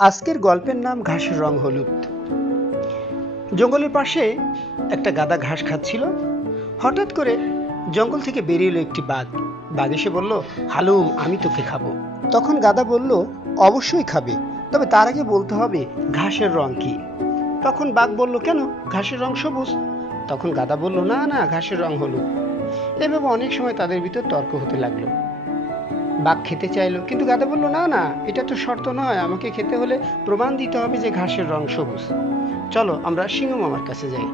আজকের গল্পের নাম ঘাসের রং হলুদ। জঙ্গলের পাশে একটা গাদা ঘাস খাচ্ছিল। হঠাৎ করে জঙ্গল থেকে বেরিয়ে এলো একটি বাঘ। বাঘ এসে বলল হালুম আমি তোকে খাব। তখন গাদা বলল, অবশ্যই খাবে, তবে তার আগে বলতে হবে ঘাসের রং কি? তখন বাঘ বলল, কেন? ঘাসের রং সবুজ। তখন গাদা বলল, না না, ঘাসের রং হলুদ। এভাবে অনেক সময় তাদের ভিতর তর্ক হতে লাগল। বাঘ খেতে চাইলো। কিন্তু গাধা বলল, না না, এটা তো শর্ত নয়। আমাকে খেতে হলে প্রমাণ দিতে হবে যে ঘাসের রং সবুজ। চলো, আমরা সিংহ মামার কাছে যাই।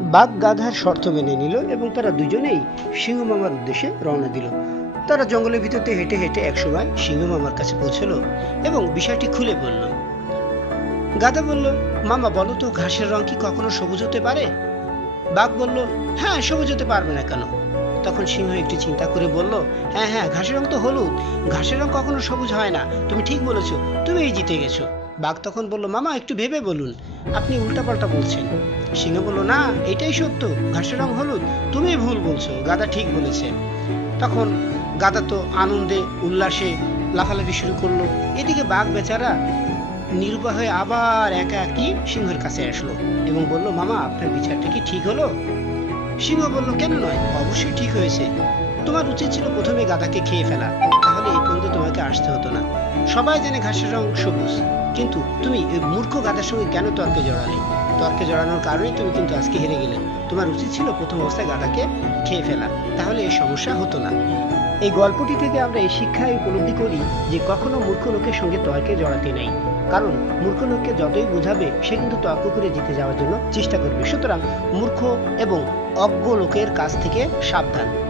বাঘ গাধার শর্ত মেনে নিল এবং তারা দুজনেই সিংহ মামার উদ্দেশ্যে রওনা দিল। তারা জঙ্গলের ভিতর দিয়ে হেঁটে হেঁটে একসময় সিংহ মামার কাছে পৌঁছলো এবং বিষয়টি খুলে বলল, গাধা বলল, মামা, বলো তো, ঘাসের রং কি কখনো সবুজ হতে পারে? বাঘ বলল হ্যাঁ সবুজ হতে পারবে না কেন? তখন সিংহ একটু চিন্তা করে বলল হ্যাঁ হ্যাঁ ঘাসের রং তো হলুদ। ঘাসের রং কখনো সবুজ হয় না। তুমি ঠিক বলেছ, তুমি এই জিতে গেছো। বাঘ তখন বলল, মামা, একটু ভেবে বলুন। আপনি উল্টাপাল্টা বলছেন। সিংহ বলল, না, এটাই সত্য, ঘাসের রং হলুদ। তুমি ভুল বলছো, গাদা ঠিক বলেছে। তখন গাদা তো আনন্দে, উল্লাসে লাফালাফি শুরু করল। এদিকে বাঘ বেচারা নিরুপায় হয়ে আবার একা একই সিংহের কাছে আসলো এবং বলল, মামা, আপনার বিচারটা কি ঠিক হলো? সিংহ বলল, কেন নয়? অবশ্যই ঠিক হয়েছে। তোমার উচিত ছিল প্রথমে গাধাকে খেয়ে ফেলা। তাহলে এই পর্যন্ত তোমাকে আসতে হতো না। সবাই জানে ঘাসের রং সবুজ। কিন্তু তুমি মূর্খ গাধার সঙ্গে কেন তর্কে জড়ালে? তর্কে জড়ানোর কারণেই তুমি কিন্তু আজকে হেরে গেলে। তোমার উচিত ছিল প্রথম অবস্থায় গাধাকে খেয়ে ফেলা। তাহলে এই সমস্যা হতো না। এই গল্পটি থেকে আমরা এই শিক্ষায় উপলব্ধি করি যে কখনো মূর্খ লোকের সঙ্গে তর্কে জড়াতে নেই। কারণ মূর্খ লোককে যতই বোঝাবে, সে কিন্তু তর্ক করে জিতে যাওয়ার জন্য চেষ্টা করবে। সুতরাং মূর্খ এবং অজ্ঞ লোকের কাছ থেকে সাবধান।